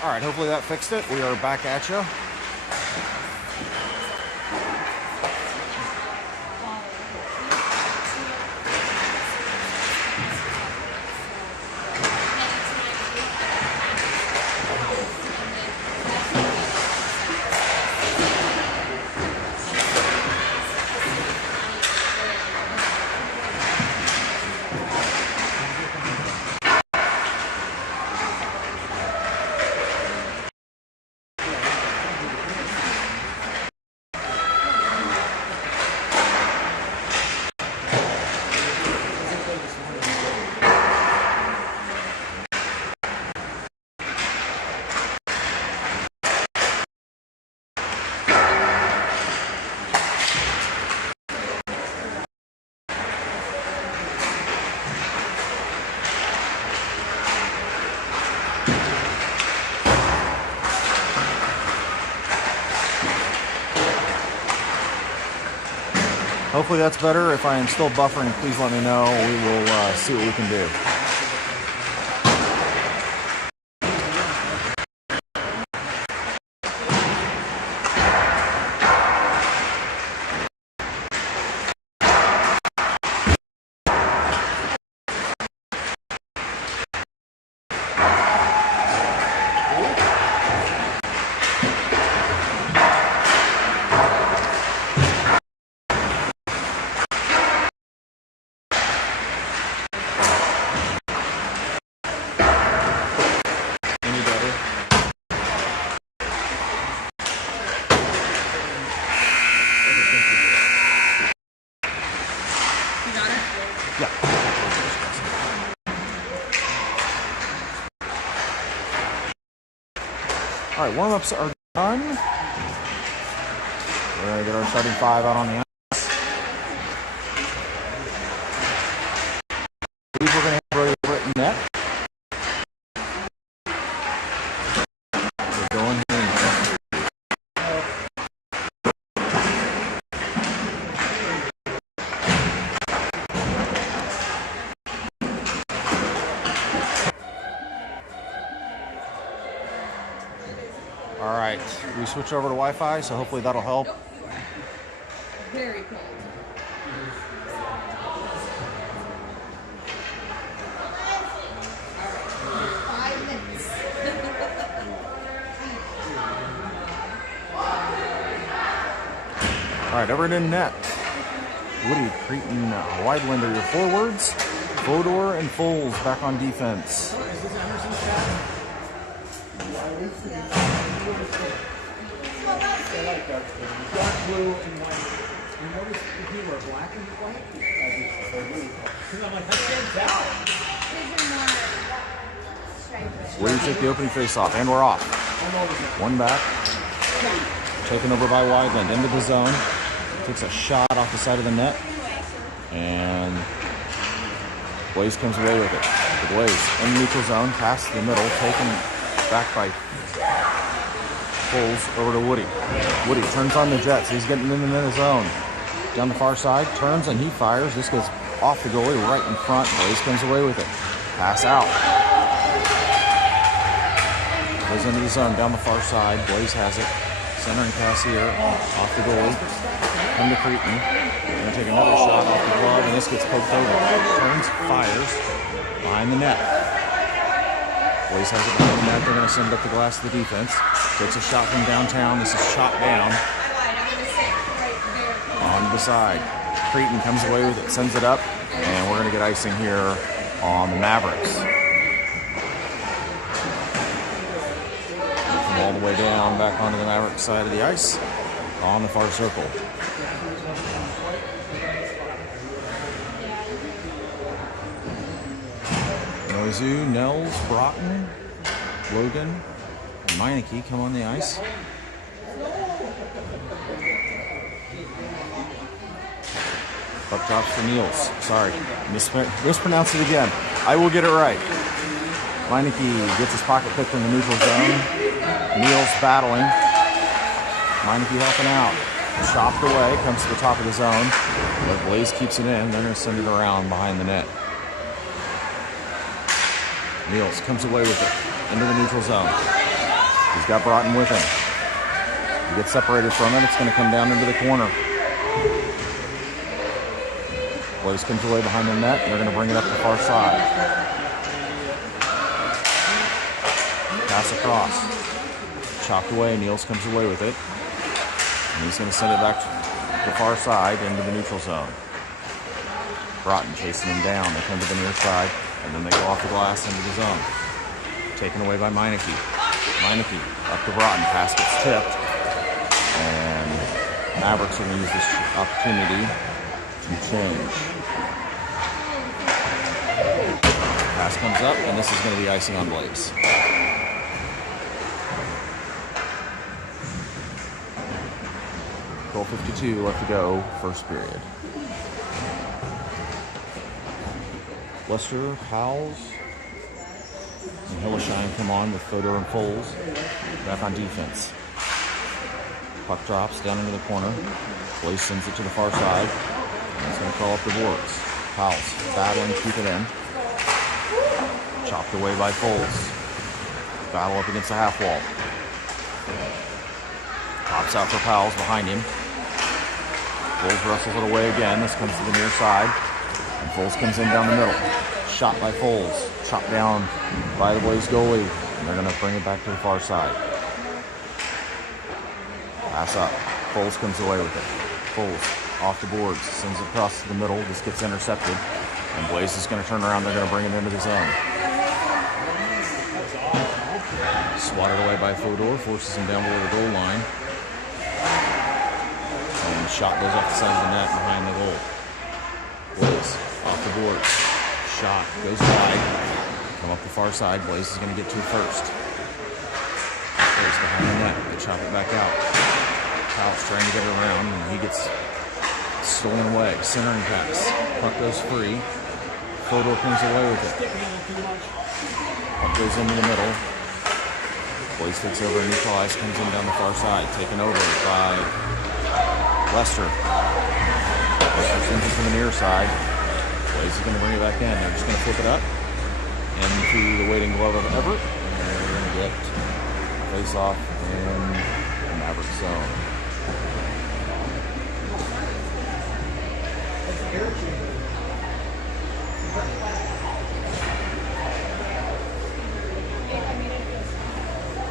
All right, hopefully that fixed it. We are back at you. Hopefully that's better. If I am still buffering, please let me know. We will see what we can do. All right, warm-ups are done. We're going to get our starting five out on the ice. We're going to have Brody over at net. We're going here. All right, we switch over to Wi-Fi, so hopefully that'll help. Very cold. All right, over in net. Woody, Creighton, Weidlander, your forwards. Bodor and Foles back on defense. Dark blue and white. You notice if you were black and white? Because I'm like, I can't tell. Woody take the opening face-off, and we're off. One back. Taken over by Weidland into the zone. Takes a shot off the side of the net. And Blaze comes away with it. The Blaze in the neutral zone, past the middle, taken back by Foles over to Woody. Woody turns on the Jets. He's getting in the zone. Down the far side, turns and he fires. This goes off the goalie right in front. Blaze comes away with it. Pass out. Goes into the zone down the far side. Blaze has it. Center and pass here. Off the goalie. Come to Creighton. Going to take another shot off the glove, and this gets poked over. Turns, fires. Behind the net. Blaze has it behind the net. They're going to send up the glass to the defense. Takes a shot from downtown. This is shot down. On the side. Creighton comes away with it, sends it up, and we're going to get icing here on the Mavericks. From all the way down, back onto the Mavericks side of the ice, on the far circle. Noizu, Nels, Broughton, Logan, and Meineke come on the ice. Up top for Niels. Sorry, mispronounced it again. I will get it right. Meineke gets his pocket picked in the neutral zone. Niels battling. Meineke helping out. Chopped away, comes to the top of the zone. But Blaze keeps it in. They're going to send it around behind the net. Niels comes away with it into the neutral zone. He's got Broughton with him. He gets separated from it. It's going to come down into the corner. Blaze comes away behind the net, and they're going to bring it up the far side. Pass across. Chopped away. Niels comes away with it. And he's going to send it back to the far side into the neutral zone. Broughton chasing him down. They come to the near side, and then they go off the glass into the zone. Taken away by Meineke. Meineke up to Broughton. Pass gets tipped. And Mavericks are going to use this opportunity to change. Pass comes up, and this is going to be icing on Blaze. .52 left to go, first period. Lester, Howells, and Hilleshine come on with Fodor and Foles back on defense. Puck drops down into the corner. Blaze sends it to the far side. And it's going to crawl up the boards. Howells battling to keep it in. Chopped away by Foles. Battle up against the half wall. Pops out for Powell's behind him. Foles wrestles it away again. This comes to the near side. And Foles comes in down the middle. Shot by Foles. Chopped down by the Blaze goalie. And they're going to bring it back to the far side. Pass up. Foles comes away with it. Foles off the boards. Sends it across to the middle. This gets intercepted. And Blaze is going to turn around. They're going to bring it into the zone. Swatted away by Fodor. Forces him down below the goal line. And the shot goes off the side of the net behind the goal. Blaze off the boards. Shot goes wide. Come up the far side. Blaze is going to get to first. Blaze behind the net. They chop it back out. Powell's trying to get it around, and he gets stolen away. Centering pass. Puck goes free. Fodor comes away with it. Puck goes into the middle. Blaze takes over and neutral ice, comes in down the far side. Taken over by Lester. Lester sends it to the near side. Blaze is going to bring it back in. They're just going to flip it up into the waiting glove of Everett. And they're going to get face off in the Maverick zone.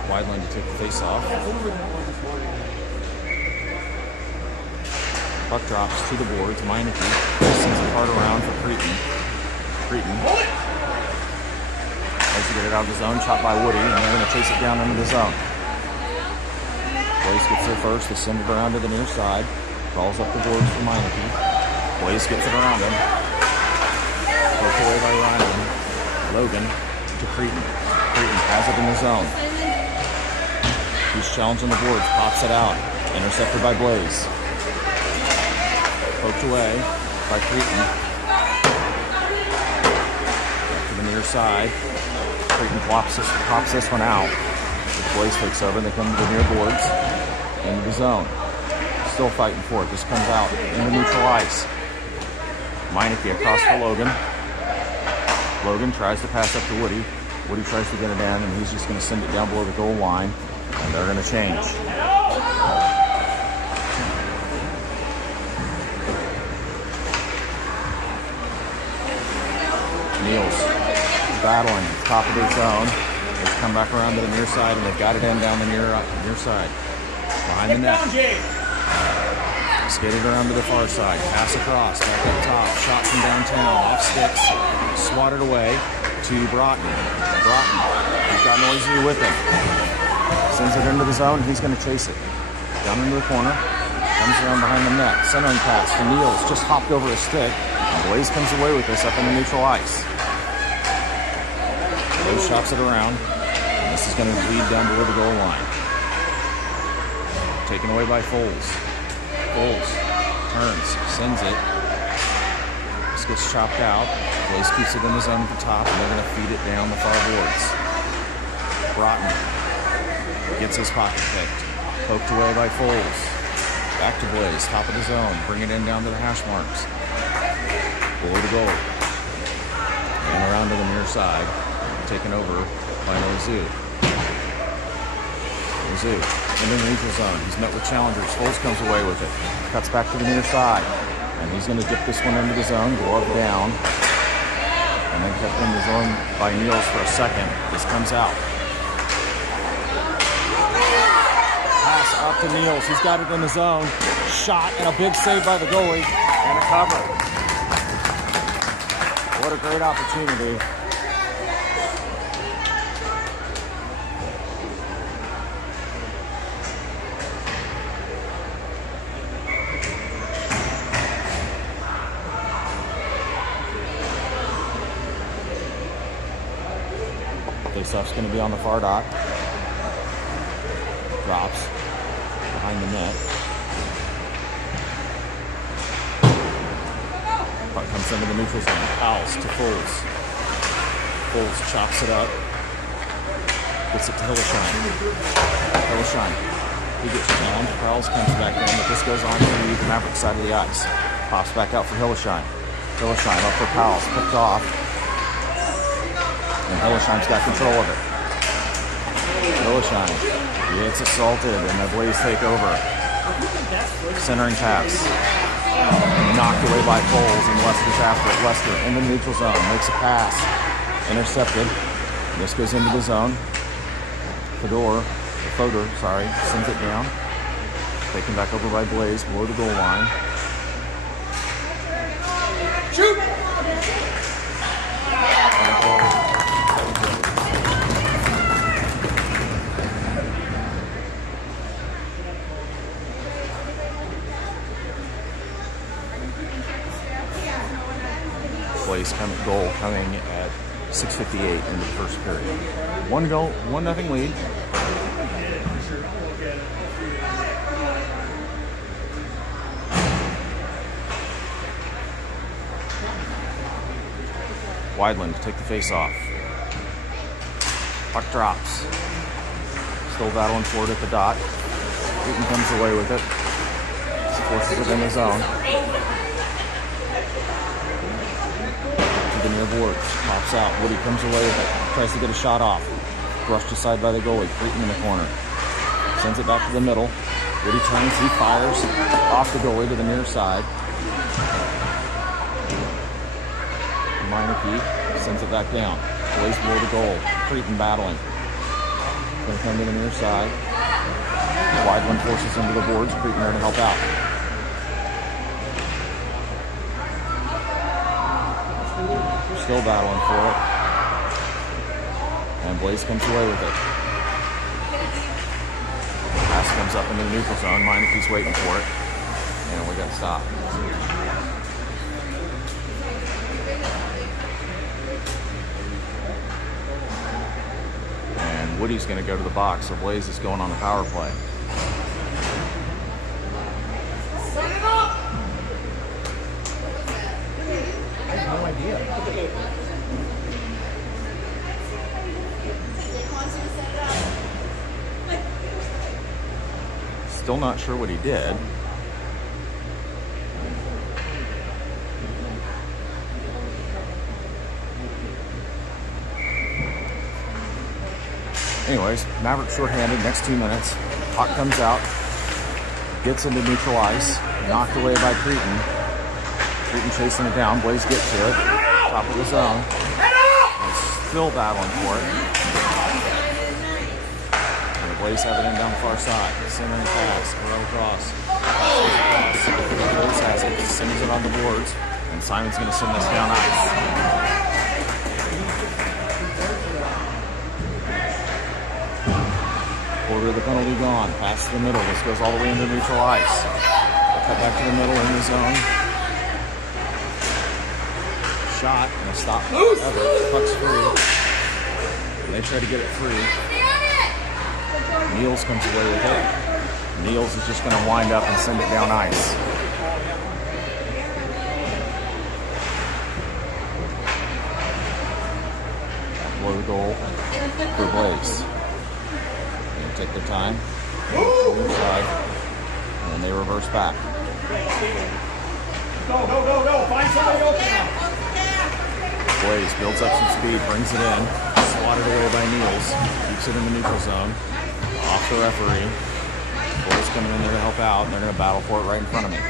Wide line to take the face off. Puck drops to the boards. Meineke sends the card around for Cretin. Tries to get it out of the zone. Chopped by Woody, and they're going to chase it down into the zone. Blaze gets there first. They send it around to the near side. Crawls up the boards for Meineke. Blaze gets it around him. Poked away by Ryan. Logan to Cretin. Cretin has it in the zone. He's challenging the boards. Pops it out. Intercepted by Blaze. Poked away by Cretin. Back to the near side. Cretin pops this one out. The Blaze takes over, and they come to the near boards. Into the zone. Still fighting for it. This comes out into neutral ice. Meineke across for Logan. Logan tries to pass up to Woody. Woody tries to get it in, and he's just going to send it down below the goal line. And they're going to change. Niels battling top of their zone. They come back around to the near side, and they've got it in down the near side. Behind the net. Skated around to the far side. Pass across. Back up top. Shot from downtown. Off sticks. Swatted away to Broughton. He's got Noisy with him. Sends it into the zone. He's going to chase it. Down into the corner. Comes around behind the net. Centering pass for Niels. Just hopped over a stick. And Blaze comes away with this up on the neutral ice. Blaze chops it around. And this is going to lead down below the goal line. Taken away by Foles. Foles turns. Sends it. This gets chopped out. Blaze keeps it in the zone at the top. And they're going to feed it down the far boards. Broughton gets his pocket picked. Poked away by Foles. Back to Blaze, top of the zone. Bring it in down to the hash marks. Below the goal. And around to the near side. Taken over by Nozu. Mizzou into the neutral zone. He's met with challengers. Foles comes away with it. Cuts back to the near side. And he's going to dip this one into the zone, glove down. And then kept in the zone by Niels for a second. This comes out. Pass up to Niels. He's got it in the zone. Shot and a big save by the goalie. And a cover. What a great opportunity. Faceoff's going to be on the far dot. Drops behind the net. Puck comes into the neutral zone. Fouls to Foles. Foles chops it up. Gets it to Hilleshine. Hilleshine. He gets challenged. Prowls comes back in, but this goes on to the Mavericks side of the ice. Pops back out for Hilleshine. Hilleshine up for Powell's. Picked off. And Hilleshine's got control of it. Hilleshine gets assaulted, and the Blaze take over. Centering pass. Knocked away by Foles, and Lester's after it. Lester in the neutral zone. Makes a pass. Intercepted. This goes into the zone. Fodor, sends it down. Taken back over by Blaze, below the goal line. Shoot! Blaze goal coming at 6:58 into the first period. 1-0 lead. Weidland to take the face off. Puck drops. Still battling for it at the dot. Eaton comes away with it. Forces it in the zone. To the near boards. Pops out. Woody comes away with it. Tries to get a shot off. Brushed aside by the goalie. Creighton in the corner. Sends it back to the middle. Woody turns. He fires off the goalie to the near side. Meineke sends it back down. Blaze below the goal. Creighton battling. Going to come to the near side. Weidland forces into the boards. Creighton there to help out. Still battling for it. And Blaze comes away with it. Pass comes up into the neutral zone. Meineke's waiting for it. And we got to stop. And Woody's going to go to the box, so Blaze is going on the power play. I have no idea. Still not sure what he did. Anyways, Mavericks shorthanded, next 2 minutes. Puck comes out, gets into neutral ice, knocked away by Creighton. Creighton chasing it down, Blaze gets to it, top of the zone. And still battling for it. And the Blaze have it in down the far side. Centering pass, Burrow cross. Blaze has it, sends it on the boards, and Simon's going to send this down ice. Quarter of the penalty gone. Pass to the middle. This goes all the way into neutral ice. Cut back to the middle in the zone. Shot and a stop. Puck's free. And they try to get it free. Niels comes away with it. Niels is just going to wind up and send it down ice. Below the goal for Blaze. Take their time, inside, and then they reverse back. Go, find somebody open now. Blaze builds up some speed, brings it in, swatted away by Niels, keeps it in the neutral zone. off the referee. Boys coming in there to help out, and they're going to battle for it right in front of me.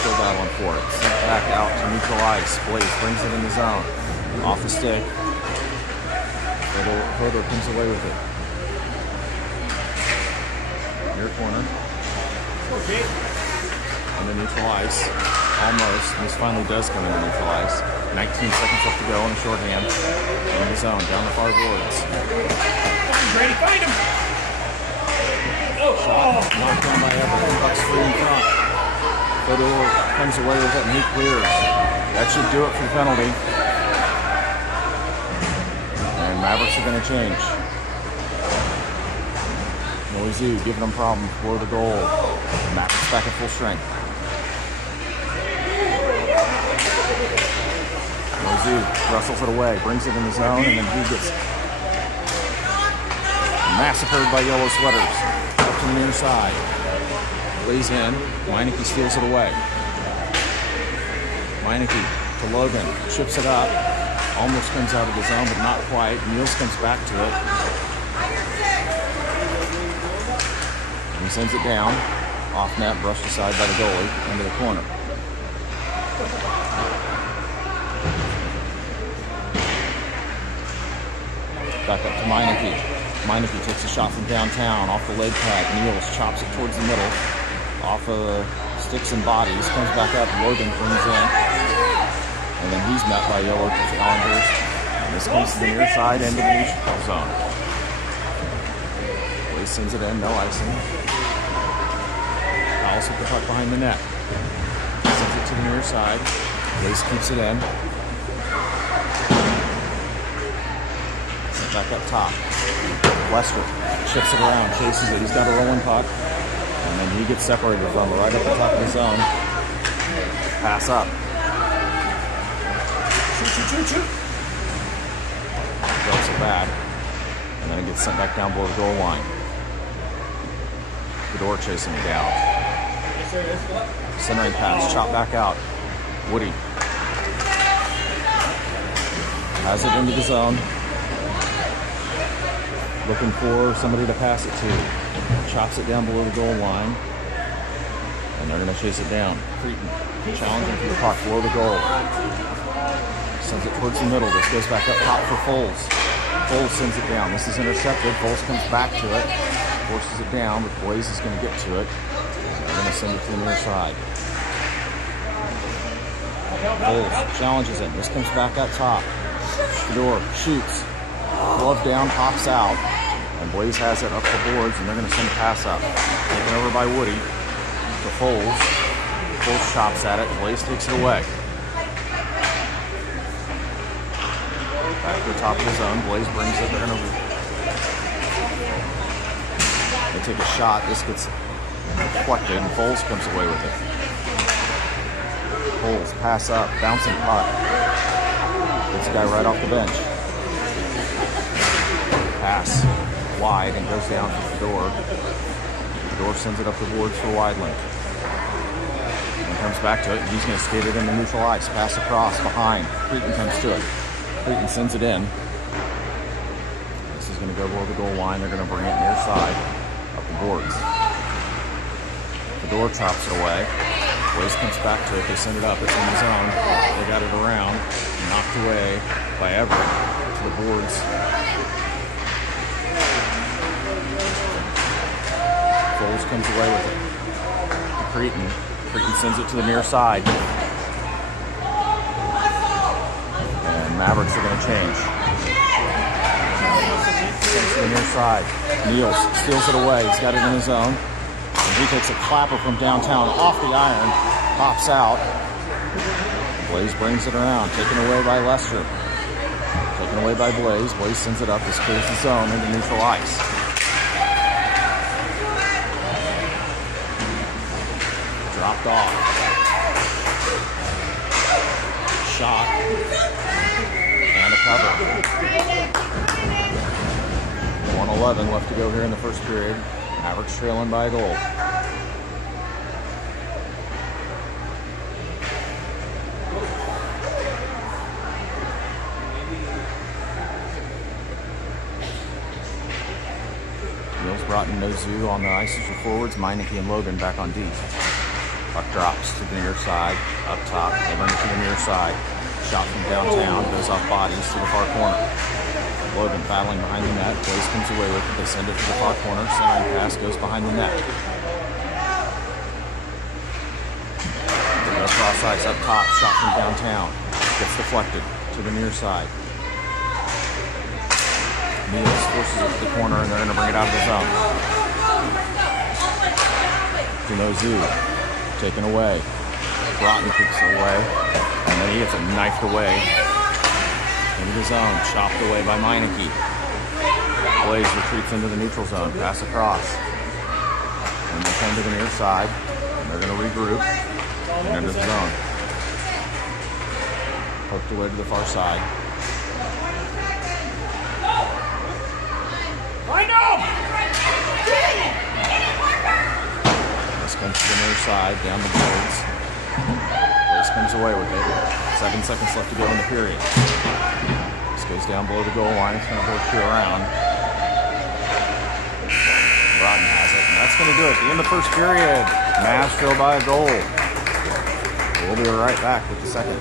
Still battling for it. Sent back out to neutral ice. Blaze brings it in the zone. Off the stick. Further comes away with it. Near corner. Into neutral ice. Almost. And this finally does come into neutral ice. 19 seconds left to go on the shorthand. In the zone. Down the far boards. Brady, find him! Shot knocked down by Everett. Bucks free in front. Fedor comes away with it and he clears. That should do it for the penalty. And Mavericks are going to change. Noisy giving them problems below the goal. Mavericks back at full strength. Noisy wrestles it away, brings it in the zone, and then he gets massacred by yellow sweaters. Up to the near side. Lays in. Meineke steals it away. Meineke to Logan. Chips it up. Almost comes out of the zone, but not quite. Niels comes back to it. And he sends it down. Off net, brushed aside by the goalie. Into the corner. Back up to Meineke. Meineke takes a shot from downtown, off the leg pad. Niels chops it towards the middle, off of sticks and bodies, comes back up. Logan brings in, and then he's met by yellow challengers. And this comes to the near side into the neutral zone. Blaze sends it in, no icing. Fouls with the puck behind the net. Sends it to the near side. Blaze keeps it in. Back up top. Lester chips it around, chases it. He's got a rolling puck. And then he gets separated from it right up the top of the zone. Pass up. Shoot. Drops it back. And then it gets sent back down below the goal line. Fedor chasing it down. Centering pass, chop back out. Woody has it into the zone. Looking for somebody to pass it to. Chops it down below the goal line. And they're going to chase it down. Cretin challenging for the puck below the goal. Sends it towards the middle. This goes back up top for Foles. Foles sends it down. This is intercepted. Foles comes back to it. Forces it down, but Blaze is going to get to it. They're going to send it to the near side. Foles challenges it. This comes back up top. Fedor shoots. Glove down, pops out. And Blaze has it up the boards, and they're going to send a pass up. Taken over by Woody to Foles. Foles chops at it. Blaze takes it away. Back to the top of the zone. Blaze brings it. They're going to... They take a shot. This gets deflected, and Foles comes away with it. Foles, pass up, bouncing puck. Gets a guy right off the bench. Pass wide and goes down to Fedor. Fedor sends it up the boards for Weidland. And comes back to it, and he's going to skate it into neutral ice. Pass across, behind. Cretin comes to it. Cretin sends it in. This is going to go below the goal line. They're going to bring it near side, up the boards. Fedor chops it away. Blaze comes back to it. They send it up. It's in the zone. They got it around. Knocked away by Everett to the boards. Foles comes away with it. To Cretin. Cretin sends it to the near side. And Mavericks are going to change. Sends to the near side. Niels steals it away. He's got it in his zone. And he takes a clapper from downtown off the iron. Pops out. Blaze brings it around. Taken away by Lester. Taken away by Blaze. Blaze sends it up. This clears the zone into neutral ice. Dropped off. Shot. And a cover. 1:11 left to go here in the first period. Mavericks trailing by a goal. Mills brought in no zoo on the ice for forwards. Meineke and Logan back on D. Puck drops to the near side. Up top, they bring it to the near side. Shot from downtown, goes off bodies to the far corner. Logan battling behind the net. Blaze comes away with it. They send it to the far corner. Centering pass goes behind the net. They go cross ice up top. Shot from downtown. Gets deflected to the near side. Mills forces it to the corner, and they're going to bring it out of the zone. Dinozu taken away. Broughton kicks it away, and then he gets it knifed away into the zone. Chopped away by Meineke. Blaze retreats into the neutral zone. Pass across. And they come to the near side, and they're going to regroup and into the zone. Poked away to the far side. This comes to the near side, down the boards. Blaze comes away with it. 7 seconds left to go in the period. This goes down below the goal line. It's going to work around. Broughton has it, and that's going to do it. The end of the first period. Mavs trail by a goal. We'll be right back with the second.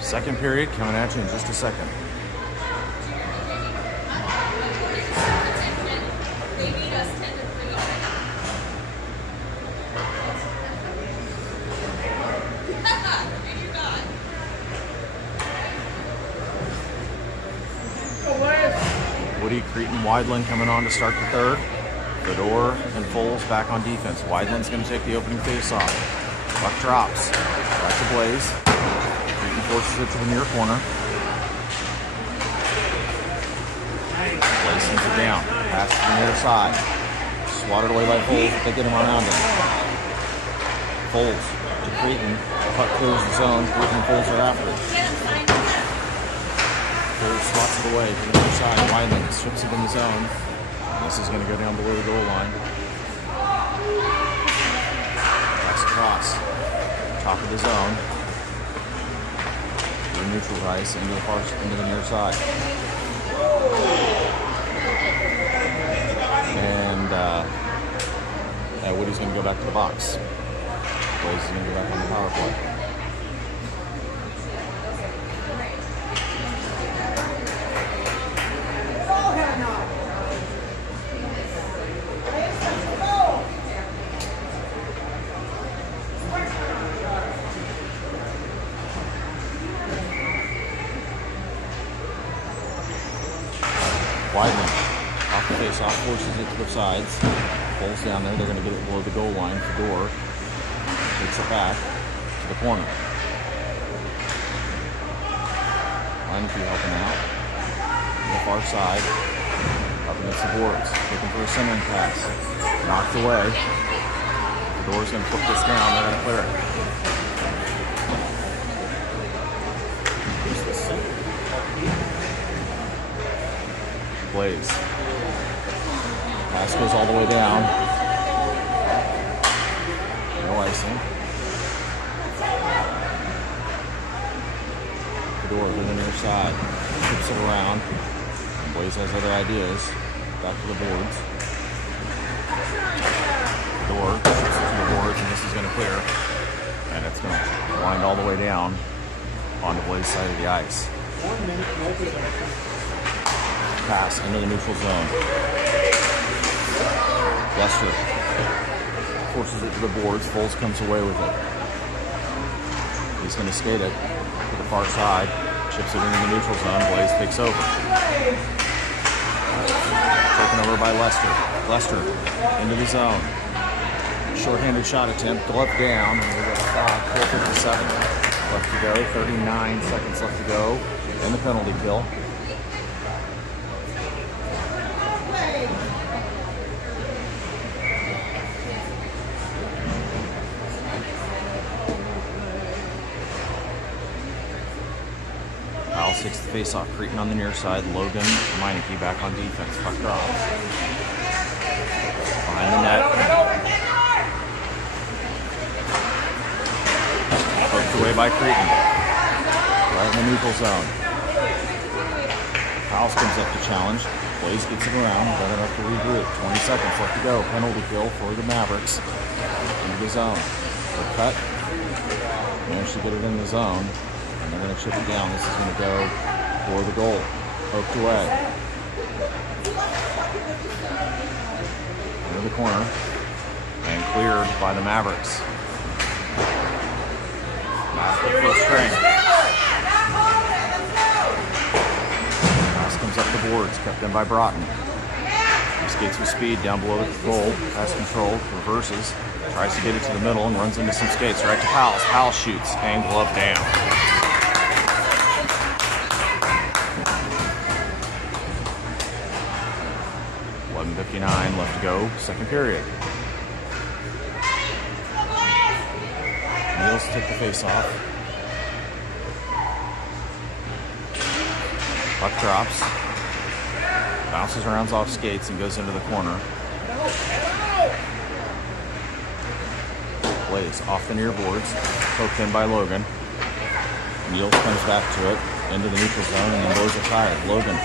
Second period coming at you in just a second. They beat us 10-3. You got. Woody, Cretan, Weidland coming on to start the third. Fedor and Foles back on defense. Weidland's going to take the opening face-off. Puck drops. Back to Blaze. Cretan forces it to the near corner. Blaze sends it down. Pass to the near side. Swatted away by Foles, but they get him around it. Foles to Cretan. Puck clears the zone. Cretan and Foles are after it. Foles swats it away to the near side. Weidland strips it in the zone. This is going to go down below the goal line. Pass across. Top of the zone. Through neutral ice into the near side. And Woody's going to go back to the box. Blaze is going to go back on the power play. Weidland off the face-off, forces it to the sides. Pulls down there. They're going to get it below the goal line. Fedor takes it back to the corner. Meineke helping out. On the far side. Up against the boards. Looking for a centering pass. Knocked away. Fedor's going to put this down. They're going to clear it. Blaze. Pass goes all the way down. No icing. Fedor to the near side. Tips it around. Blaze has other ideas. Back to the boards. Fedor tips it to the boards, and this is going to clear. And it's going to wind all the way down on the Blaze side of the ice. 1 minute, no possession. Pass into the neutral zone. Lester forces it to the boards. Foles comes away with it. He's going to skate it to the far side. Chips it into the neutral zone. Blaze takes over. Taken over by Lester. Lester into the zone. Short-handed shot attempt. Glove down. And we got a foul. 4:57 left to go. 39 seconds left to go in the penalty kill. Powell takes the face off. Cretin on the near side. Logan Meineke back on defense. Puck drops. Behind the net. Poked away by Cretin. Right in the neutral zone. Powell comes up to challenge. Blaze gets it around. Got enough to regroup. 20 seconds left to go. Penalty kill for the Mavericks. Into the zone. The cut. Managed to get it in the zone. And they're going to chip it down. This is going to go for the goal. Poked away. Into the corner. And cleared by the Mavericks. Full string. Pass comes up the boards. Kept in by Broughton. He skates with speed down below the goal. Pass control. Reverses. Tries to get it to the middle and runs into some skates. Right to Powell. Powell shoots. And glove down. .59 left to go, second period. Niels take the face off. Puck drops. Bounces around off skates and goes into the corner. Blaze off the near boards. Poked in by Logan. Niels comes back to it. Into the neutral zone and then blows it tired. Logan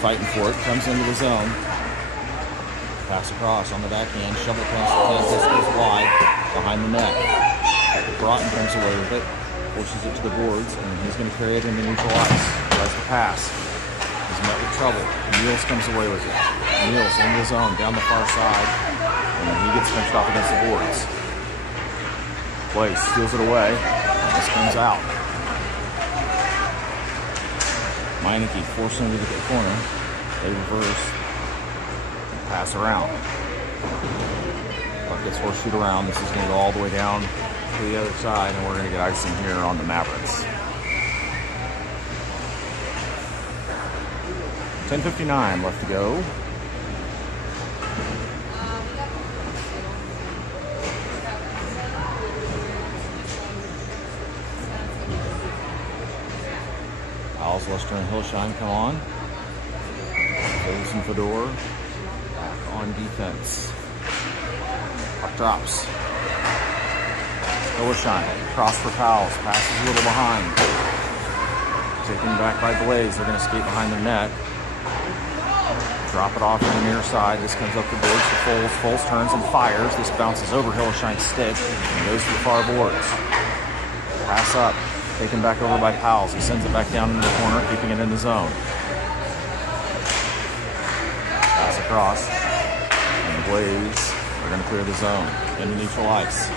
fighting for it. Comes into the zone. Pass across on the backhand, shovel past the net, this goes wide, behind the net. Broughton comes away with it, pushes it to the boards, and he's going to carry it into neutral ice. Tries to pass. He's met with trouble. Niels comes away with it. Niels in the zone, down the far side, and he gets pinched off against the boards. Blaze steals it away, and this comes out. Meineke forced him into the corner. They reverse. Pass around. Puck gets horseshoed around. This is going to go all the way down to the other side, and we're going to get icing here on the Mavericks. 10:59 left to go. Owls, Lester, and Hillshine come on. Davis and Fedor on defense. Puck drops. Hillshine. Cross for Powell. Passes a little behind. Taken back by Blaze. They're going to skate behind the net. Drop it off on the near side. This comes up the boards to Foles. Foles turns and fires. This bounces over Hillshine's stick and goes to the far boards. Pass up. Taken back over by Powell. He sends it back down into the corner, keeping it in the zone. Pass across. And the Blaze are going to clear the zone into neutral ice.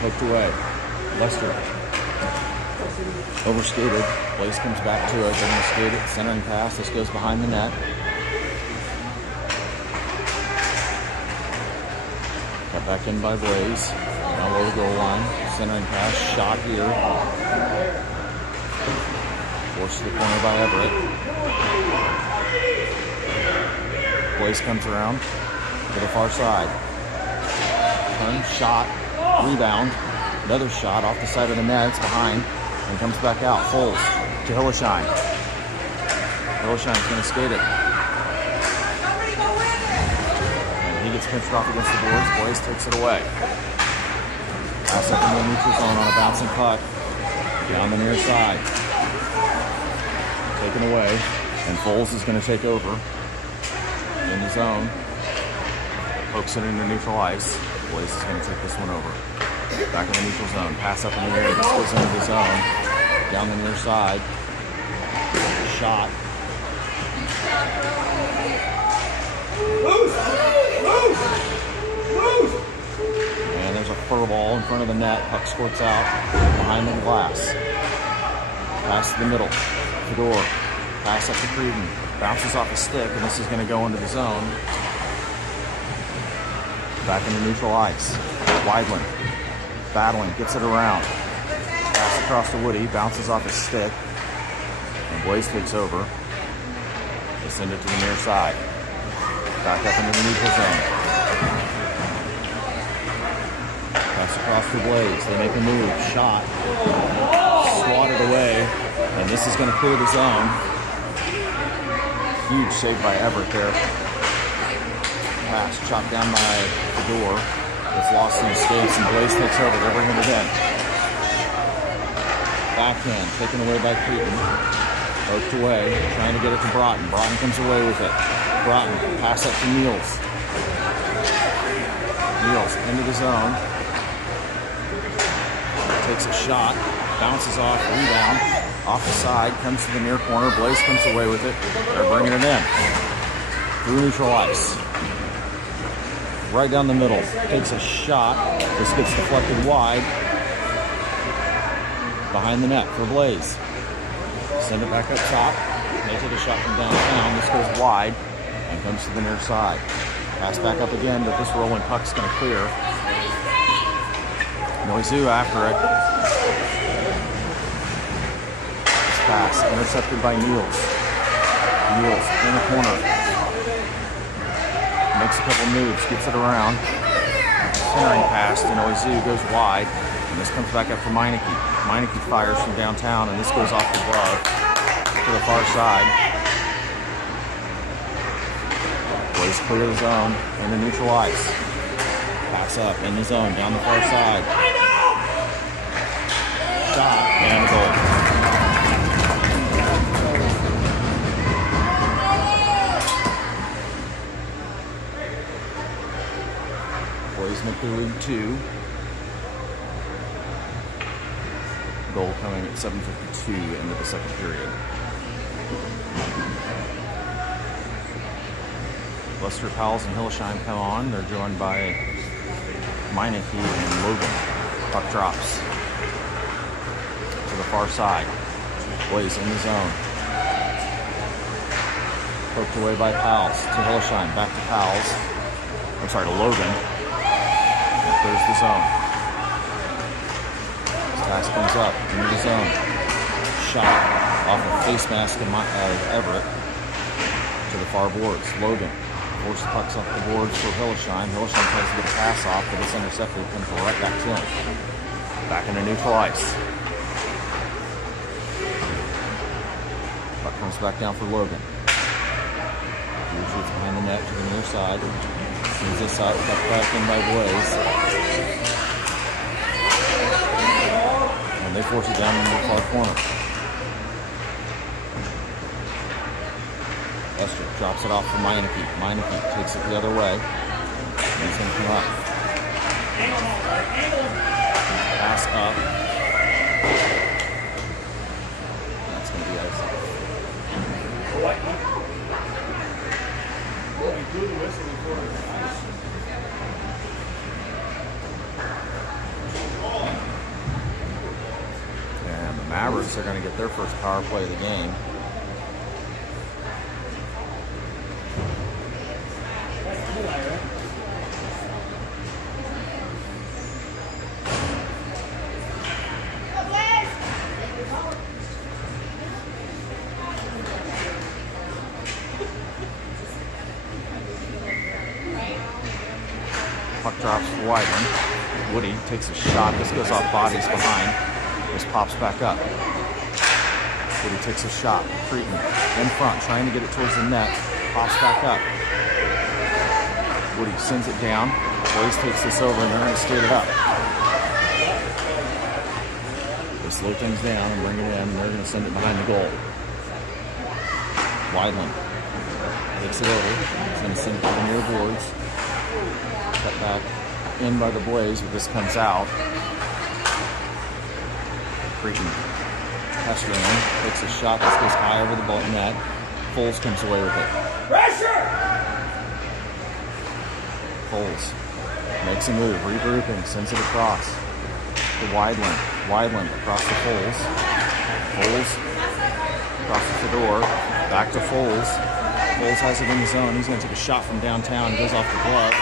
Poked away. Lester. Overskated. Blaze comes back to it. They're going to skate it. Centering pass. This goes behind the net. Cut back in by Blaze. Down below the goal line. Centering pass. Shot here. Forced to the corner by Everett. Blaze comes around to the far side. Turn. Shot. Rebound. Another shot off the side of the net. It's behind. And comes back out. Foles to Hillshine. Hillshine's going to skate it. And he gets pinched off against the boards. Blaze takes it away. Pass up in the neutral zone on a bouncing puck. Down the near side. Taken away. And Foles is going to take over in the zone. Pokes it into neutral ice. Blaze is going to take this one over. Back in the neutral zone. Pass up in the air. This goes into the zone. Down the near side. Shot. And there's a fur ball in front of the net. Puck squirts out behind the glass. Pass to the middle. Fedor. Pass up to Creedon. Bounces off a stick, and this is going to go into the zone. Back into neutral ice. Weidland. Battling. Gets it around. Pass across to Woody. Bounces off his stick. And Blaze takes over. They send it to the near side. Back up into the neutral zone. Pass across to Blaze. They make a move. Shot. Swatted away. And this is going to clear the zone. Huge save by Everett there. Pass chopped down by Fedor. It's lost in his skates, and Blaze takes over. They're bringing it in. Backhand taken away by Creedon. Poked away, trying to get it to Broughton. Broughton comes away with it. Broughton, pass up to Niels. Niels into the zone. Takes a shot, bounces off, rebound. Off the side, comes to the near corner. Blaze comes away with it. They're bringing it in. Through neutral ice. Right down the middle. Takes a shot. This gets deflected wide. Behind the net for Blaze. Send it back up top. They take a shot from downtown. This goes wide and comes to the near side. Pass back up again, but this rolling puck's going to clear. Noizu after it. Pass intercepted by Niels. Niels in the corner. Makes a couple moves, gets it around. Centering pass to Noizu goes wide. And this comes back up for Meineke. Meineke fires from downtown, and this goes off the glove to the far side. Blaze clear the zone in the neutral ice. Pass up in the zone down the far side. Shot and a goal. Blaze make the lead 2. Goal coming at 7:52 into the second period. Lester, Powles, and Hillesheim come on. They're joined by Meineke and Logan. Puck drops to the far side. Blaze in the zone. Poked away by Powles to Hillesheim. Back to Powles. I'm sorry, to Logan. There's the zone. This pass comes up into the zone. Shot off a face mask of Everett to the far boards. Logan forces pucks off the boards for Hillesheim. Hillesheim tries to get a pass off, but it's intercepted. It comes right back to him. Back into neutral ice. Puck comes back down for Logan. He retreats behind the net to the near side. Sends this out, cut back in by Blaze. And they force it down into the far corner. Lester drops it off for Meineke. Meineke takes it the other way. And he's going to come up. Pass up. That's going to be ice. And the Mavericks are going to get their first power play of the game. Puck drops for Weidland. Woody takes a shot. This goes off bodies behind. This pops back up. Woody takes a shot. Creedon in front, trying to get it towards the net. Pops back up. Woody sends it down. Blaze takes this over, and they're going to skate it up. They slow things down and bring it in, and they're going to send it behind the goal. Weidland takes it over. He's going to send it to the near boards. Cut back in by the Blaze, but this comes out. Creighton Hesterling takes a shot. This goes high over the ball net. Foles comes away with it. Pressure! Foles makes a move, regrouping, sends it across to Wideland. Wideland across to Foles. Foles across to Fedor. Back to Foles. Foles has it in the zone. He's going to take a shot from downtown. Goes off the glove.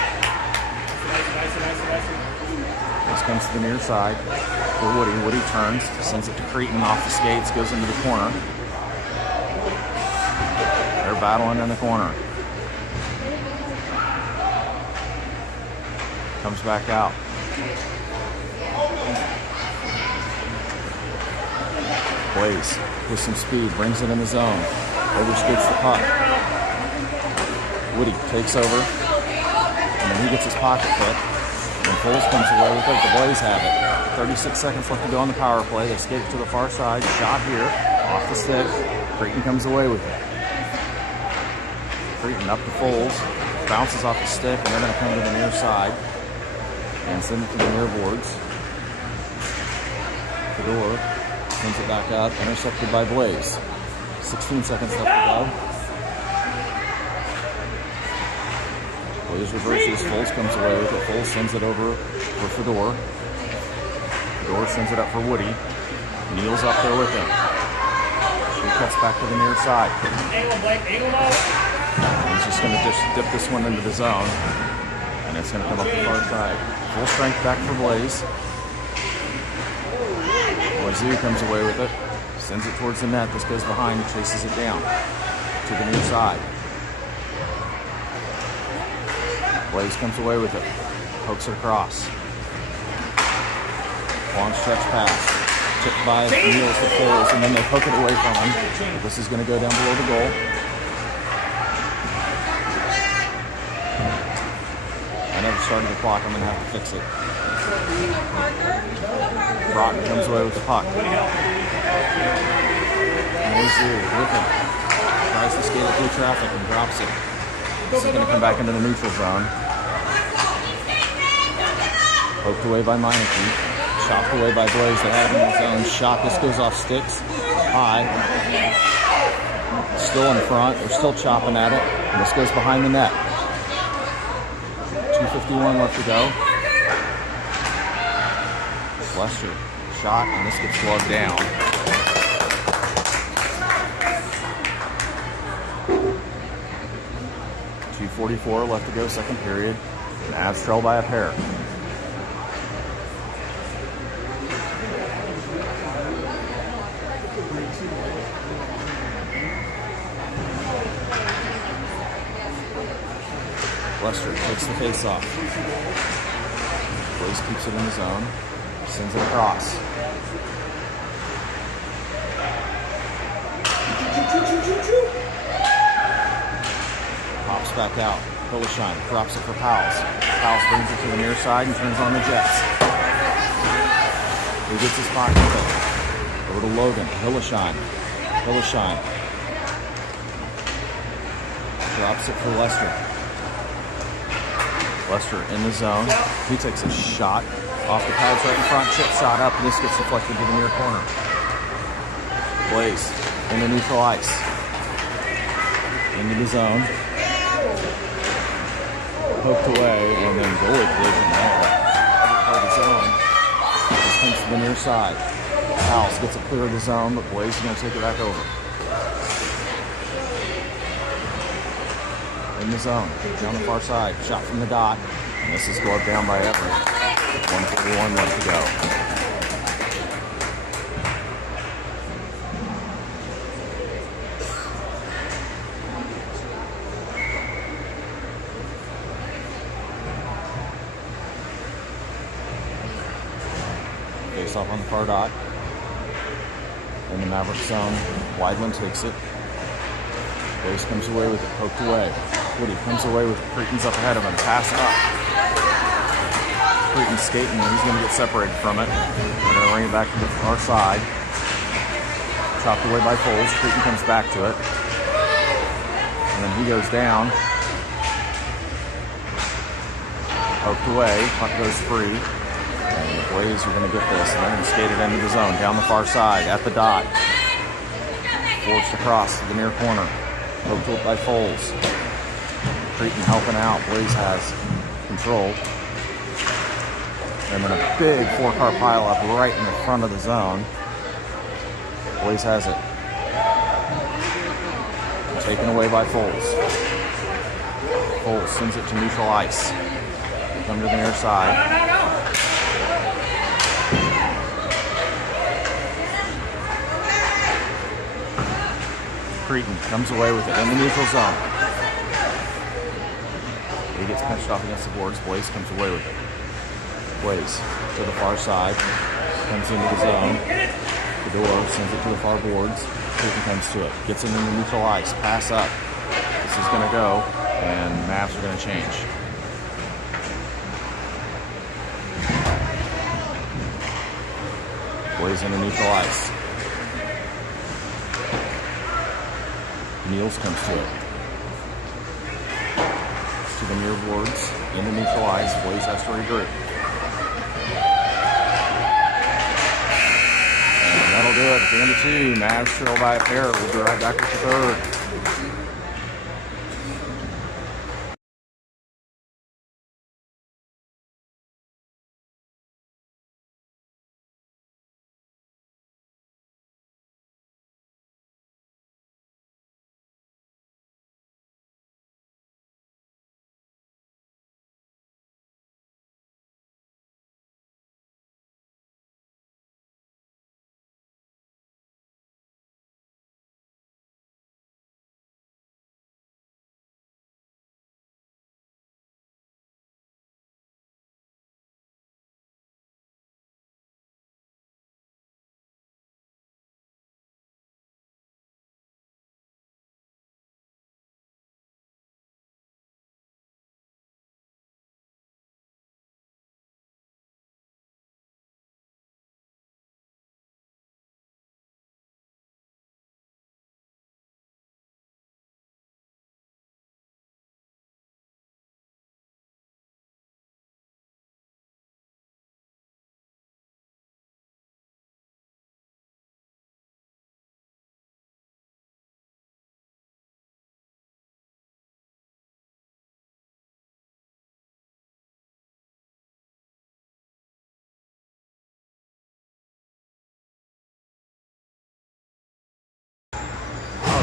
This comes to the near side for Woody. Woody turns, sends it to Creighton off the skates, goes into the corner. They're battling in the corner. Comes back out. Blaze with some speed, brings it in the zone. Overskates the puck. Woody takes over, and then he gets his pocket pick. And Foles comes away with it. The Blaze have it. 36 seconds left to go on the power play. They skate to the far side. Shot here, off the stick. Creighton comes away with it. Creighton up to Foles. Bounces off the stick, and they're going to come to the near side and send it to the near boards. Fedor sends it back up, intercepted by Blaze. 16 seconds left to go. Blaze reverses, Foles comes away with it. Foles sends it over for Fedor. Fedor sends it up for Woody. Neal's up there with him. He cuts back to the near side. He's just going to just dip this one into the zone. And it's going to come up the far side. Full strength back for Blaze. Wazoo comes away with it. Sends it towards the net. This goes behind, chases it down to the near side. Blaze comes away with it. Pokes it across. Long stretch pass. Tipped by Neal to Foles, and then they poke it away from him. But this is going to go down below the goal. I never started the clock. I'm going to have to fix it. Broughton comes away with the puck. Wazoo with it. Tries to skate it through traffic and drops it. This is going to come back into the neutral zone. Poked away by Meineke. Chopped away by Blaze. They have it in the zone. Shot. This goes off sticks. High. Still in front. They're still chopping at it. And this goes behind the net. 2:51 left to go. Lester. Shot. And this gets gloved down. 2:44 left to go, second period. And Avs trail by a pair. Lester takes the face off. Blaze keeps it in the zone. Sends it across. Pops back out. Hilleshine drops it for Powles. Powles brings it to the near side and turns on the Jets. He gets his pocket pick. Over to Logan. Hilleshine. Hilleshine. Drops it for Lester. Lester in the zone. He takes a shot off the pads right in front. Chip shot up. And this gets deflected to the near corner. Blaze in the neutral ice. Into the zone. Poked away, and then goalie collision there. Part of the zone. This comes to the near side. Powles gets it clear of the zone, but Blaze is going to take it back over. In the zone, down the far side. Shot from the dot, and this is gloved down by Everett. 1:41 left to go. Face off on the far dot. In the Mavericks zone, Wideland takes it. Blaze comes away with it, poked away. Woody comes away with it. Creighton's up ahead of him. Pass up. Creighton's skating, and he's going to get separated from it. They're going to bring it back to the far side. Chopped away by Foles. Creighton comes back to it. And then he goes down. Poked away, puck goes free. And the Blaze are going to get this, and they're going to skate it into the zone, down the far side, at the dot. Forced across to the near corner. Poked to it by Foles. Cretin helping out. Blaze has control. And then a big 4-car pileup right in the front of the zone. Blaze has it. Taken away by Foles. Foles sends it to neutral ice. Come to the near side. Cretin comes away with it in the neutral zone. He gets pinched off against the boards. Blaze comes away with it. Blaze to the far side. Comes into the zone. The door sends it to the far boards. Cretin comes to it. Gets it in the neutral ice. Pass up. This is going to go, and Mavs are going to change. Blaze into neutral ice. Niels comes to it. To the near boards. Into neutral ice. Blaze has to regroup. And that'll do it at the end of 2. Mavs trail by a pair. We'll be right back with the third.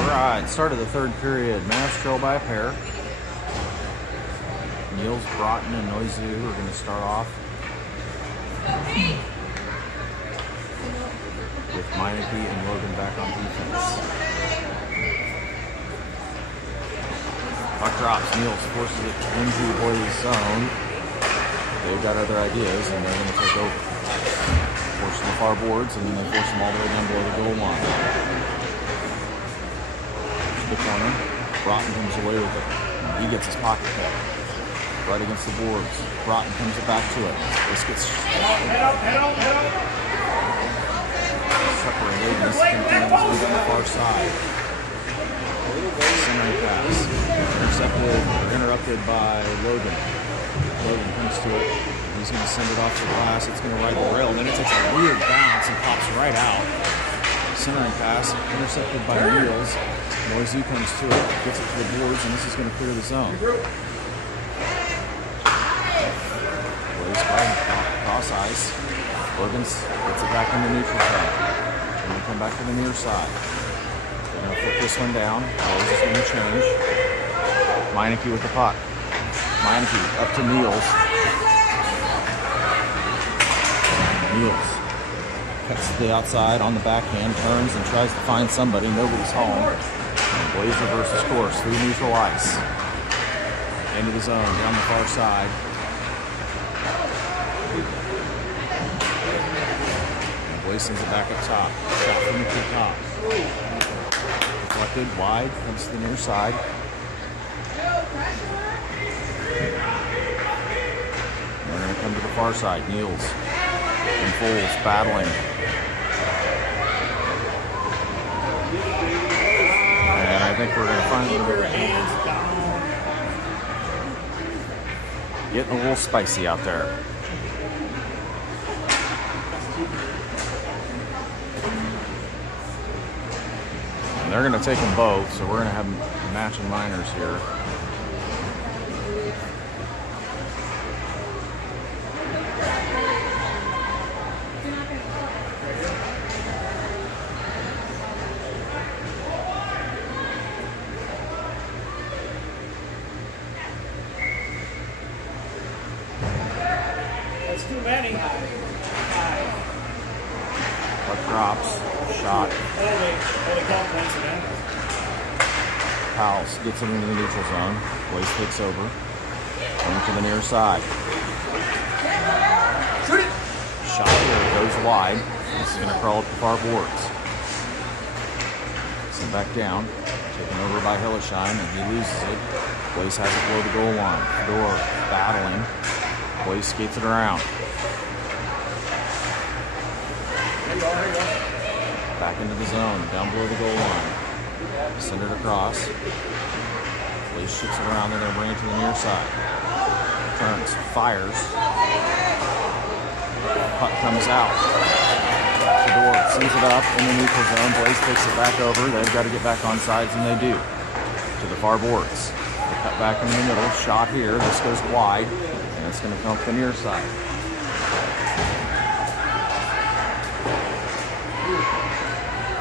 Alright, start of the third period. Mavs trail by a pair. Niels, Broughton, and Noizu are going to start off with Meineke and Logan back on defense. Puck drops. Niels forces it into the Blaze zone. They've got other ideas, and they're going to take over. Force the far boards, and then they force them all the way down below the goal line. The corner. Broughton comes away with it. He gets his pocket cut. Right against the boards. Broughton comes back to it. This gets separated. This continues to the far side. Centering pass. Interrupted by Logan. Logan comes to it. He's going to send it off the glass. It's going to ride the rail. And then it takes a weird bounce and pops right out. Centering pass. Intercepted by Niels. Noizu comes to it, gets it to the boards, and this is going to clear the zone. Blaze by cross ice. Logan's gets it back in the neutral zone. And they come back to the near side. They're going to flip this one down. Blaze is going to change. Meineke with the puck. Meineke up to Niels. Niels cuts to the outside on the backhand, turns and tries to find somebody. Nobody's home. Blaze reverses course through neutral ice. Into the zone, down the far side. And Blaze sends it back up top. Shot from the top. Deflected wide, comes to the near side. And they're going to come to the far side. Niels and Foles battling. I think we're going to find them. Getting a little spicy out there. And they're going to take them both, so we're going to have matching minors here. That's too many. Puck drops, shot. Powell gets him into the neutral zone. Blaze takes over. Going to the near side. Shoot it! Shot here, goes wide. This is going to crawl up the far boards. Sent back down. Taken over by Hillesheim, and he loses it. Blaze has it below the goal line. Fedor battling. Blaze skates it around. Back into the zone, down below the goal line. Send it across. Blaze shoots it around. They're going to bring it to the near side. Turns, fires. Puck comes out. Fedor sends it up in the neutral zone. Blaze takes it back over. They've got to get back on sides, and they do. To the far boards. They cut back in the middle. Shot here. This goes wide, and it's going to come up the near side.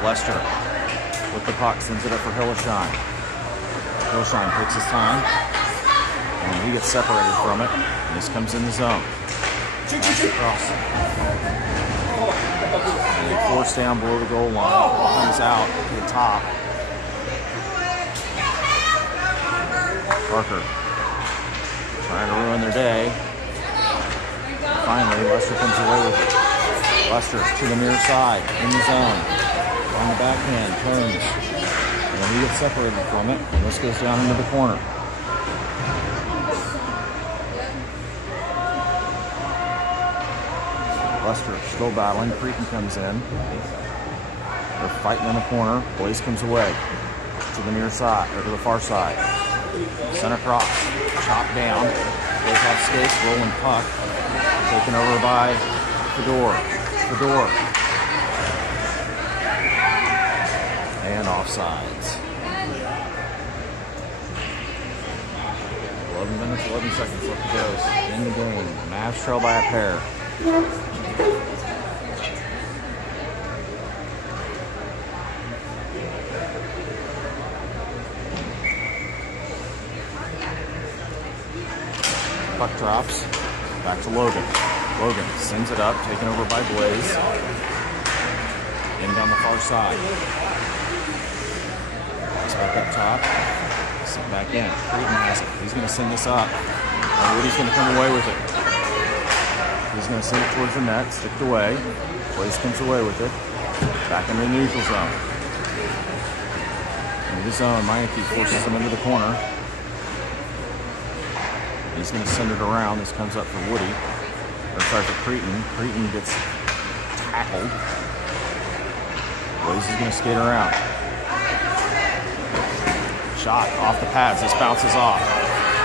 Lester with the puck, sends it up for Hillesheim. Hillesheim takes his time, and he gets separated from it. And this comes in the zone. Pass across. And they force down below the goal line. Comes out to the top. Parker trying to ruin their day. Finally, Lester comes away with it. Lester to the near side, in the zone. On the backhand, turns, and he gets separated from it, and this goes down into the corner. Lester still battling. Cretan comes in. They're fighting in the corner. Blaze comes away to the near side, or to the far side. Center cross, chopped down, goes off skates, rolling puck, taken over by Fedor. And offsides. 11 minutes, 11 seconds left to go in the game. Mavs trail by a pair. Puck drops. Back to Logan. Logan sends it up, taken over by Blaze. In down the far side. Back up top, sent back in. Cretan has it. He's going to send this up. And Woody's going to come away with it. He's going to send it towards the net, stick it away. Blaze comes away with it. Back into the neutral zone. Into the zone, Meineke forces him into the corner. He's going to send it around. This comes up for Woody. Or sorry, for Cretan. Cretan gets tackled. Blaze is going to skate around. Shot off the pads. This bounces off.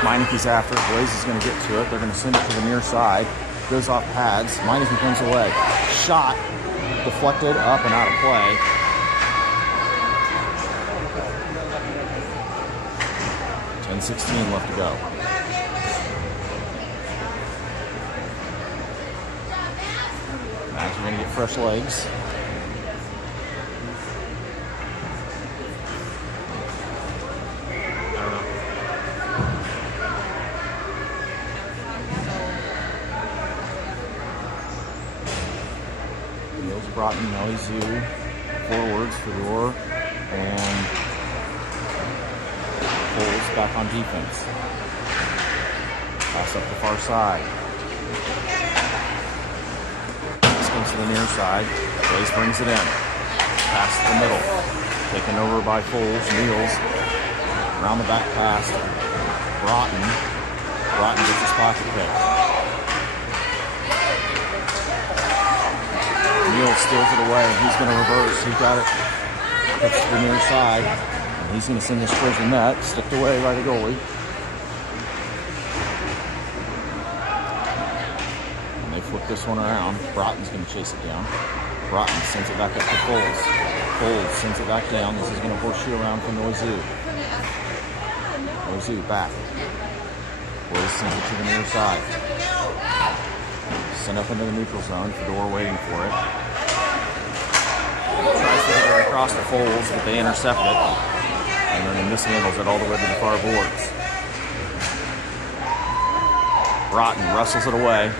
Meineke's after it. Blaze is going to get to it. They're going to send it to the near side. Goes off pads. Meineke comes away. Shot deflected up and out of play. .16 left to go. Mavs are going to get fresh legs. Broughton, Nelly Zoo, forwards, Fedor, and Bulls back on defense. Pass up the far side. This comes to the near side. Blaze brings it in. Pass to the middle. Taken over by Foles, Niels. Around the back pass. Broughton. Broughton gets his pocket pick. Neal steals it away, and he's going to reverse. He got it. Puts to the near side, and he's going to send this towards the net. Sticked away by the goalie. They flip this one around. Broughton's going to chase it down. Broughton sends it back up to Foles. Foles sends it back down. This is going to horseshoe around for Noizu. Noizu back. Blaze sends it to the near side. Send up into the neutral zone. Fedor waiting for it. Tries to get it across the Foles, but they intercept it. And then he mishandles it all the way to the far boards. Broughton wrestles it away.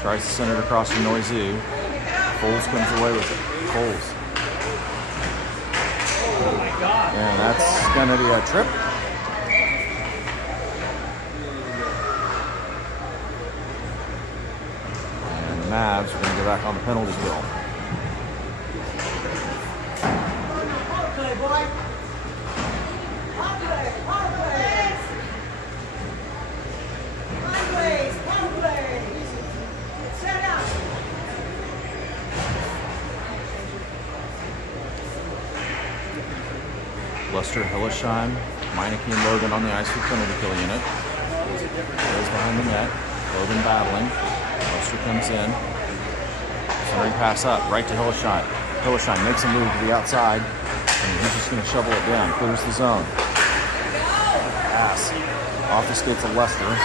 Tries to send it across to Noizu. Foles comes away with it. Foles. And that's going to be a trip. And the Mavs are going to go back on the penalty kill. Lester, Hillesheim, Meineke, and Logan on the ice for penalty kill unit. Goes behind the net. Logan battling. Lester comes in. Centering pass up, right to Hillesheim. Hillesheim makes a move to the outside, and he's just going to shovel it down. Clears the zone. Pass. Off the skates of Lester.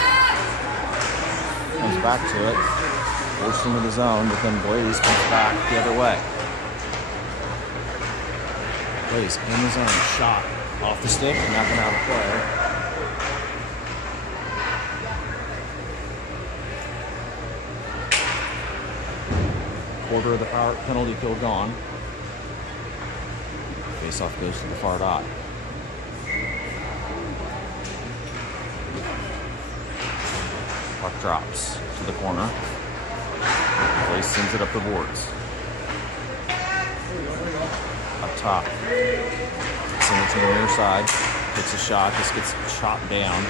Comes back to it. Forced into the zone, but then Blaze comes back the other way. Blaze in the zone, shot off the stick, nothing out of play. Quarter of the power penalty kill gone. Face-off goes to the far dot. Puck drops to the corner. Blaze sends it up the boards. Up top. Send it to the near side. Takes a shot. This gets shot down.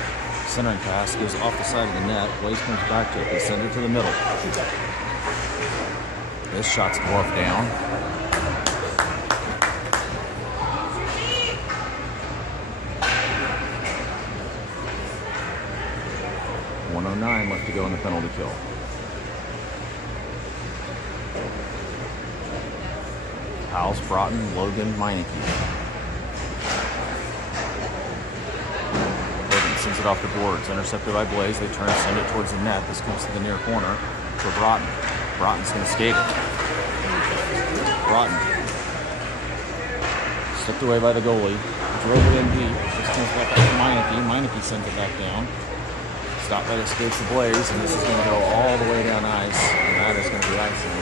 Centering pass goes off the side of the net. Blaze comes back to it. They send it to the middle. This shot's gloved down. .109 left to go in the penalty kill. Howes, Broughton, Logan, Meineke. Logan sends it off the boards. Intercepted by Blaze. They turn and send it towards the net. This comes to the near corner for Broughton. Broughton's going to skate it. Broughton. Slipped away by the goalie. Drove it in deep. This comes back up to Meineke. Meineke sends it back down. Stopped by the skates of Blaze, and this is going to go all the way down ice. And that is going to be icing.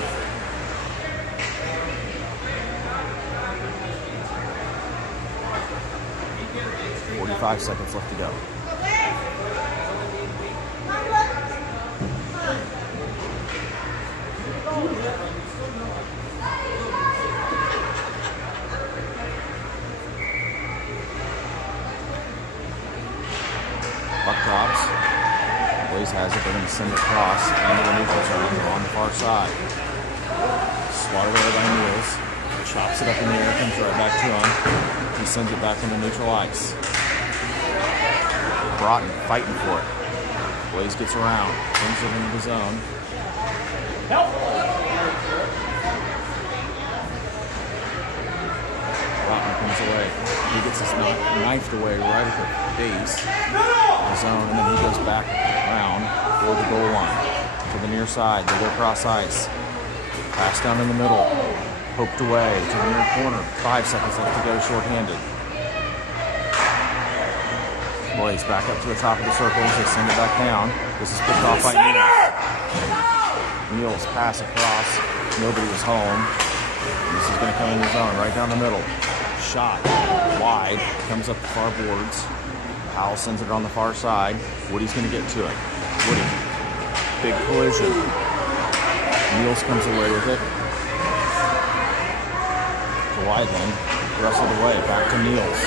.45 seconds left to go. Puck drops. Blaze has it. They're going to send it across into the neutral zone on the far side. Swatted away by Niels. Chops it up in the air. Comes right back to him. He sends it back into neutral ice. Broughton fighting for it. Blaze gets around. Brings it into the zone. Broughton comes away. He gets his knifed away right at the base of the zone, and then he goes back around toward the goal line to the near side. They go cross ice. Pass down in the middle. Poked away to the near corner. 5 seconds left to go, shorthanded. Blaze back up to the top of the circle. They send it back down. This is picked off by Niels. Niels pass across. Nobody was home. This is going to come in the zone, right down the middle. Shot wide. Comes up the far boards. Powell sends it on the far side. Woody's going to get to it. Woody. Big collision. Niels comes away with it. To Weidland. Wrestled away. Back to Niels.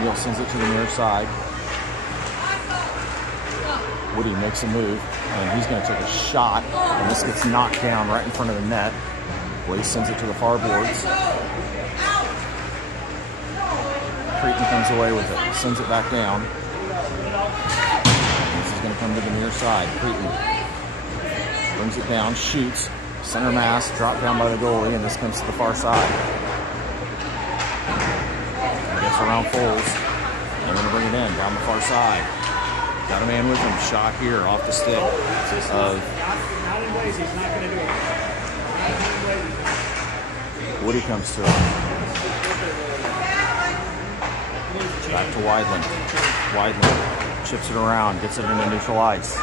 Niels sends it to the near side. Woody makes a move, and he's going to take a shot, and this gets knocked down right in front of the net. Blaze sends it to the far boards. Creighton comes away with it, sends it back down. This is going to come to the near side. Creighton brings it down, shoots, center mass, dropped down by the goalie, and this comes to the far side. Gets around Foles. They're going to bring it in, down the far side. Got a man with him, shot here, off the stick. Not in ways, he's not going to do it. Woody comes to him. Back to Weidland. Weidland chips it around, gets it into neutral ice.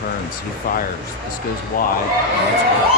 Turns, he fires. This goes wide. And it's good.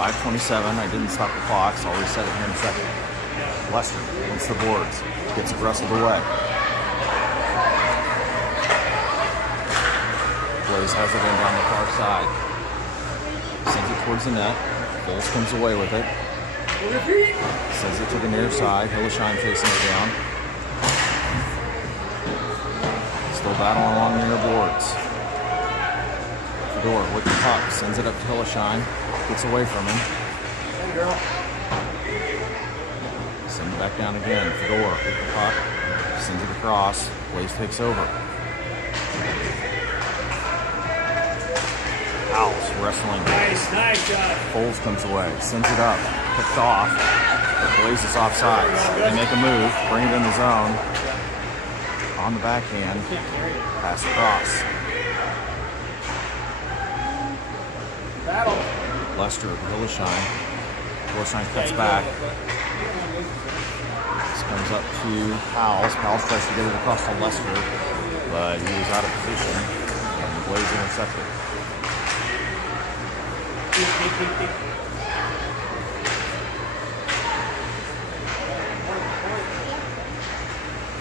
5:27. I didn't stop the clock, so I'll reset it here in a second. Lester wants the boards. Gets it wrestled away. Blaze has it in down the far side. Sends it towards the net. Foles comes away with it. Sends it to the near side. Hillesheim facing it down. Still battling along the near boards. Fedor with the puck. Sends it up to Hillesheim. Gets away from him. Send it back down again. Fedor with the puck. Sends it across. Blaze takes over. Owls wrestling. Nice shot. Foles comes away. Sends it up. Picked off. Blaze is offside. They make a move. Bring it in the zone. On the backhand. Pass across. Battle. Lester with Hillesheim. Hillesheim cuts back. This comes up to Powell. Powell tries to get it across to Lester, but he was out of position. And the Blaze intercepted.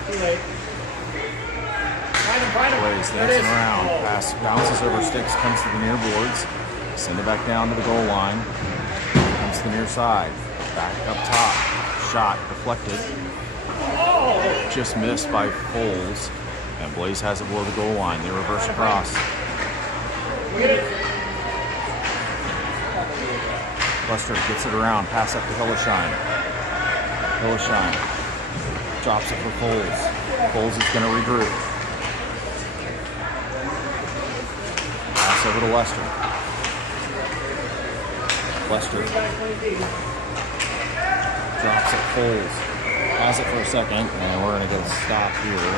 Too late. Find him. Blaze dancing around. Pass bounces over sticks, comes to the near boards. Send it back down to the goal line. Comes to the near side. Back up top. Shot deflected. Just missed by Foles. And Blaze has it below the goal line. They reverse across. Lester gets it around. Pass up to Hillesheim. Hillesheim drops it for Foles. Foles is going to regroup. Pass over to Lester. Lester drops it, Foles. Has it for a second, and we're going to get a stop here.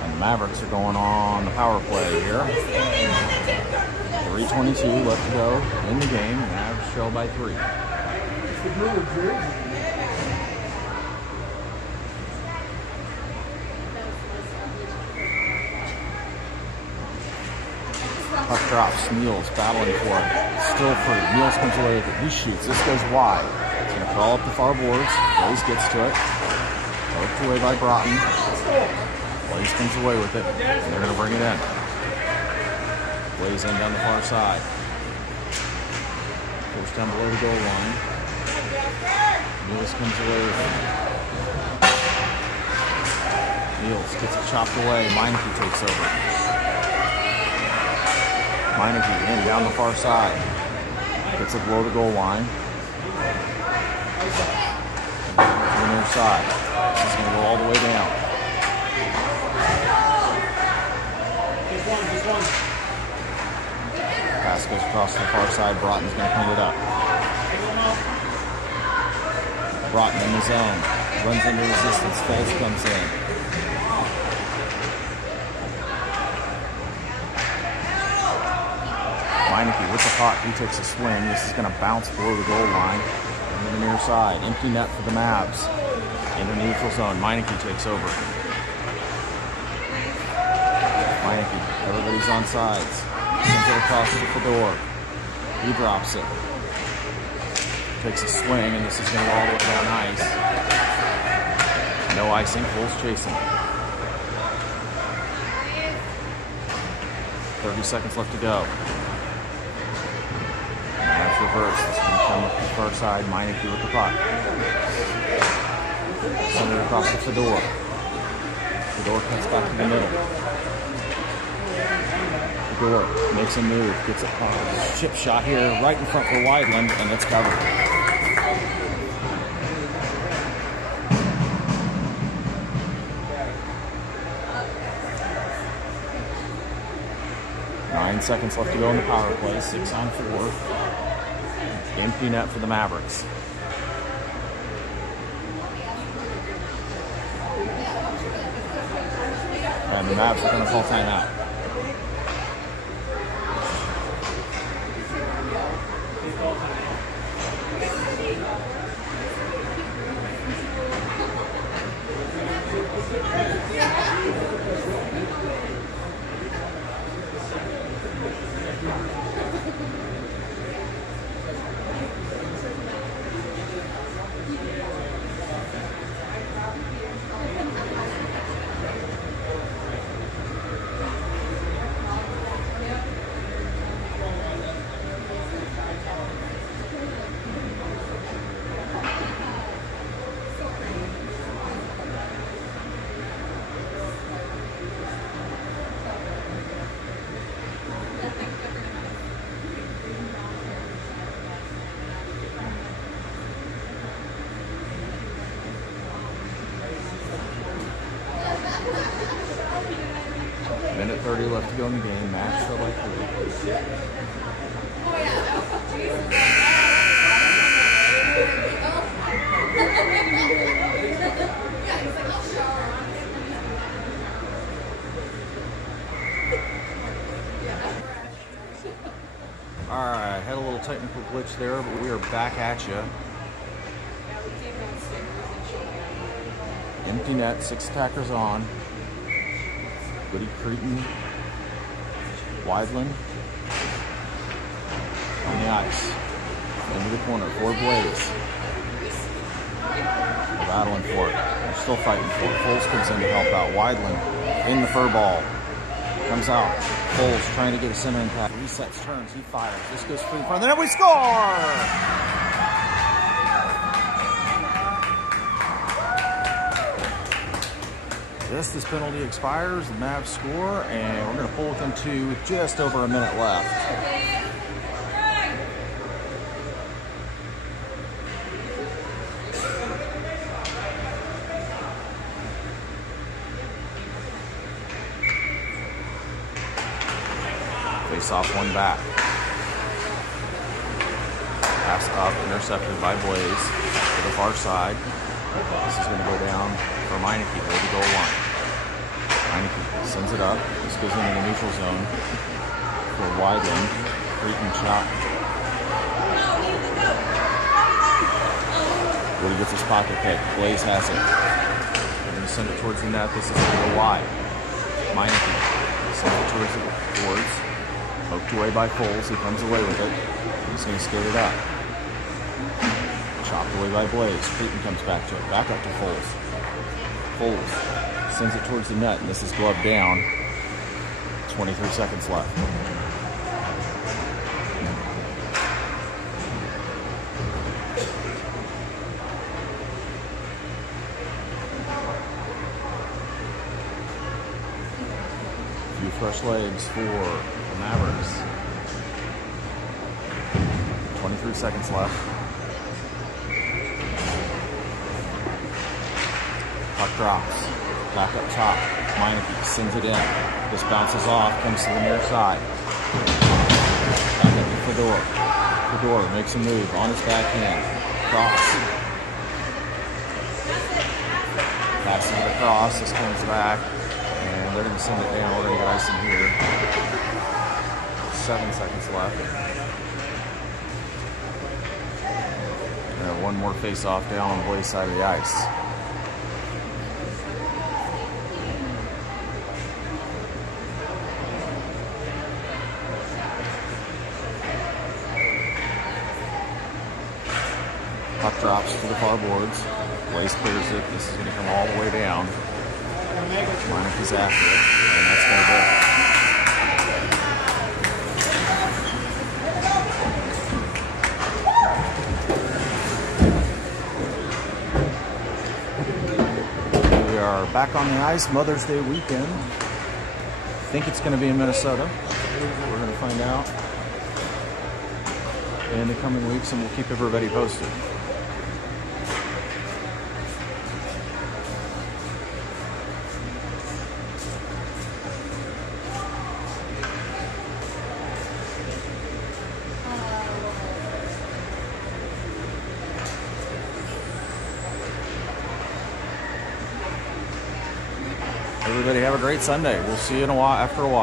And the Mavericks are going on the power play here. 3:22 left to go in the game. Mavs trail by 3. Puck drops. Niels battling for it. Still free. Niels comes away with it. He shoots. This goes wide. It's going to crawl up the far boards. Blaze gets to it. Poked away by Broughton. Blaze comes away with it. And they're going to bring it in. Blaze in down the far side. Goes down below the goal line. Niels comes away with it. Niels gets it chopped away. Meineke takes over. Meineke in down the far side. Gets it below the goal line. To the near side. This is going to go all the way down. Pass goes across to the far side. Broughton's going to clean it up. Broughton in the zone. Runs into resistance. Foles comes in. Meineke with the puck. He takes a swing. This is going to bounce below the goal line. Into the near side. Empty net for the Mavs. In the neutral zone. Meineke takes over. Meineke, everybody's on sides. Sends it across to Fedor. He drops it. Takes a swing, and this is going to go all the way down ice. No icing, Bulls chasing. 30 seconds left to go. That's reversed. It's going to come up the far side. Meineke with the puck. Send it across to Fedor. Fedor cuts back to the middle. Fedor makes a move. Gets a chip shot here right in front for Weidland, and it's covered. Nine seconds left to go in the power play. 6 on 4. Empty net for the Mavericks. And the Mavs are going to call timeout. Minute 30 left to go in the game. Match for like 3. Alright, had a little technical glitch there, but we are back at you. Empty net, 6 attackers on. Goody Cretin, Weidland on the ice. Into the corner, for Blaze. They're battling for it. They're still fighting for it. Foles comes in to help out. Weidland in the fur ball. Comes out. Foles trying to get a center impact. Resets, turns, he fires. This goes free in front. Then we score! This penalty expires, the Mavs score, and we're going to pull within 2 with just over a minute left. Face off, one back. Pass up, intercepted by Blaze to the far side. This is going to go down for Meineke, near the goal line. Meineke sends it up. This goes into the neutral zone for Weidland. Cretin shot. Woody gets his pocket pick. Blaze has it. They're going to send it towards the net. This is going to go wide. Meineke sends it towards the boards. Poked away by Foles. He comes away with it. He's going to skate it up. Chopped away by Blaze. Cretin comes back to it. Back up to Foles. Foles sends it towards the net, and this is gloved down. 23 seconds left. A few fresh legs for the Mavericks. 23 seconds left. Puck drops. Back up top. Meineke sends it in. This bounces off. Comes to the near side. Back up to Fedor. Fedor makes a move on his backhand. Cross. Passing it across. This comes back. And they're going to send it down. We're going to get icing here. 7 seconds left. One more face-off down on the Blaze side of the ice. drops to the far boards. Blaze clears it. This is going to come all the way down. Meineke is after it, and that's going to go. We are back on the ice, Mother's Day weekend. I think it's going to be in Minnesota. We're going to find out in the coming weeks, and we'll keep everybody posted. Everybody have a great Sunday. We'll see you in a while, after a while.